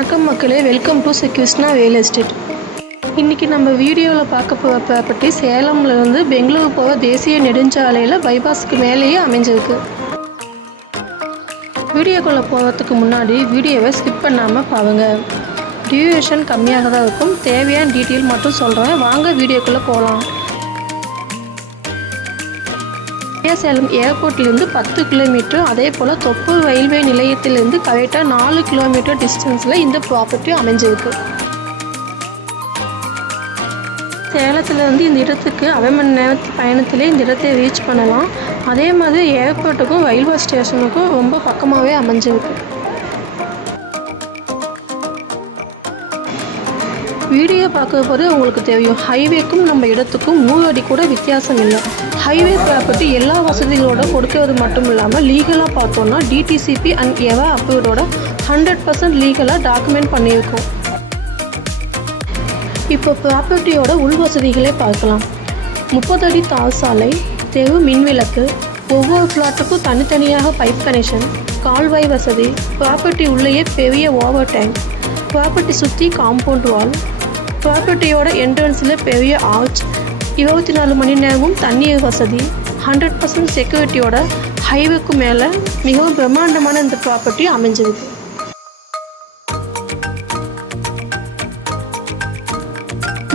வணக்கம் மக்களே, welcome to Krishna real estate. இன்றைக்கி நம்ம வீடியோவில் பார்க்க போகிற ப்ராப்பர்ட்டி சேலம்லேருந்து பெங்களூர் போகிற தேசிய நெடுஞ்சாலையில் பைபாஸுக்கு மேலேயே அமைஞ்சிருக்கு. வீடியோக்குள்ளே போகிறதுக்கு முன்னாடி வீடியோவை ஸ்கிப் பண்ணாமல் பாருங்கள். டியூரேஷன் கம்மியாக தான் இருக்கும். தேவையான டீட்டெயில் மட்டும் சொல்கிறேன். வாங்க வீடியோக்குள்ளே போகலாம். சேலம் ஏர்போர்ட்லேருந்து 10 கிலோமீட்டர், அதே போல் தொப்பூர் ரயில்வே நிலையத்திலேருந்து கரெக்டாக 4 கிலோமீட்டர் டிஸ்டன்ஸில் இந்த ப்ராப்பர்ட்டி அமைஞ்சிருக்கு. சேலத்துலேருந்து இந்த இடத்துக்கு 1/2 மணி நேரத்து பயணத்திலே இந்த இடத்தை ரீச் பண்ணலாம். அதே மாதிரி ஏர்போர்ட்டுக்கும் ரயில்வே ஸ்டேஷனுக்கும் ரொம்ப பக்கமாகவே அமைஞ்சிருக்கு. வீடியோ பார்க்க போது உங்களுக்கு தெரியும், ஹைவேக்கும் நம்ம இடத்துக்கும் 100 அடி கூட வித்தியாசம் இல்லை. ஹைவே ப்ராப்பர்ட்டி எல்லா வசதிகளோட கொடுக்கறது மட்டும் இல்லாமல் லீகலாக பார்த்தோன்னா டிடிசிபி அண்ட் எவா அப்ரூவ்டோட 100% லீகலாக டாக்குமெண்ட் பண்ணியிருக்கோம். இப்போ ப்ராப்பர்ட்டியோட உள் வசதிகளே பார்க்கலாம். 30 அடி தார் சாலை, தெரு மின்விளக்கு, ஒவ்வொரு ஃப்ளாட்டுக்கும் தனித்தனியாக பைப் கனெக்ஷன், கால்வாய் வசதி, ப்ராப்பர்ட்டி உள்ளேயே பெரிய ஓவர் டேங்க், ப்ராப்பர்ட்டி சுற்றி காம்பவுண்ட் வால், ப்ராப்பர்ட்டியோட என்ட்ரன்ஸில் பெரிய ஆர்ச், 24 மணி நேரமும் தண்ணீர் வசதி, 100% செக்யூரிட்டியோட ஹைவேக்கு மேலே மிகவும் பிரம்மாண்டமான இந்த ப்ராப்பர்ட்டி அமைஞ்சிருக்கு.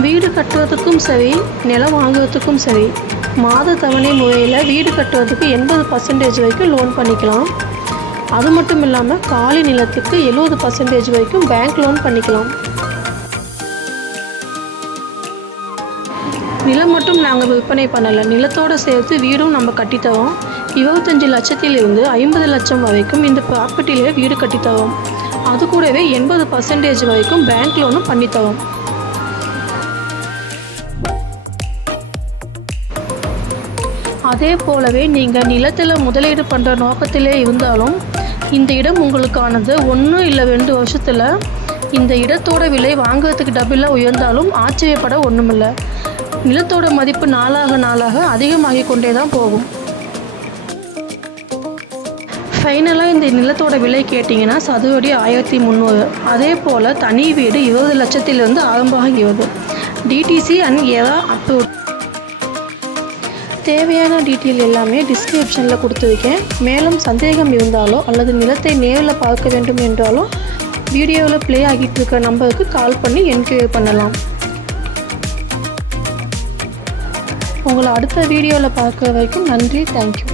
வீடு கட்டுறதுக்கும் சரி, நிலம் வாங்குறதுக்கும் சரி, மாத தவணை முறையில் வீடு கட்டுறதுக்கு 80% வரைக்கும் லோன் பண்ணிக்கலாம். அது மட்டும் இல்லாமல் காலி நிலத்துக்கு 70% வரைக்கும் பேங்க் லோன் பண்ணிக்கலாம். நிலம் மட்டும் நாங்கள் விற்பனை பண்ணலை, நிலத்தோடு சேர்த்து வீடும் நம்ம கட்டித்தரோம். 25 லட்சத்திலிருந்து 50 லட்சம் வரைக்கும் இந்த ப்ராப்பர்ட்டியிலே வீடு கட்டித்தரோம். அது கூடவே 80% வரைக்கும் பேங்க் லோனும் பண்ணித்தரோம். அதே போலவே நீங்கள் நிலத்தில் முதலீடு பண்ணுற நோக்கத்திலே இருந்தாலும் இந்த இடம் உங்களுக்கானது. 1 இல்லை 2 வருஷத்தில் இந்த இடத்தோட விலை வாங்குறதுக்கு டபுளாக உயர்ந்தாலும் ஆச்சரியப்பட ஒன்றுமில்லை. நிலத்தோட மதிப்பு நாளாக அதிகமாகி கொண்டே தான் போகும். ஃபைனலாக இந்த நிலத்தோட விலை கேட்டிங்கன்னா சதுரடி 1300. அதே போல் தனி வீடு 20 லட்சத்திலிருந்து ஆரம்பமாகிறது. டிடிசி அண்ட் எவா அப்ரூவ். தேவையான டீட்டெயில் எல்லாமே டிஸ்கிரிப்ஷனில் கொடுத்துருக்கேன். மேலும் சந்தேகம் இருந்தாலோ அல்லது நிலத்தை நேரில் பார்க்க வேண்டும் என்றாலோ வீடியோவில் ப்ளே ஆகிட்டு இருக்க நம்பருக்கு கால் பண்ணி என்கொயரி பண்ணலாம். உங்களை அடுத்த வீடியோவில் பார்க்குற வரைக்கும் நன்றி. தேங்க்யூ.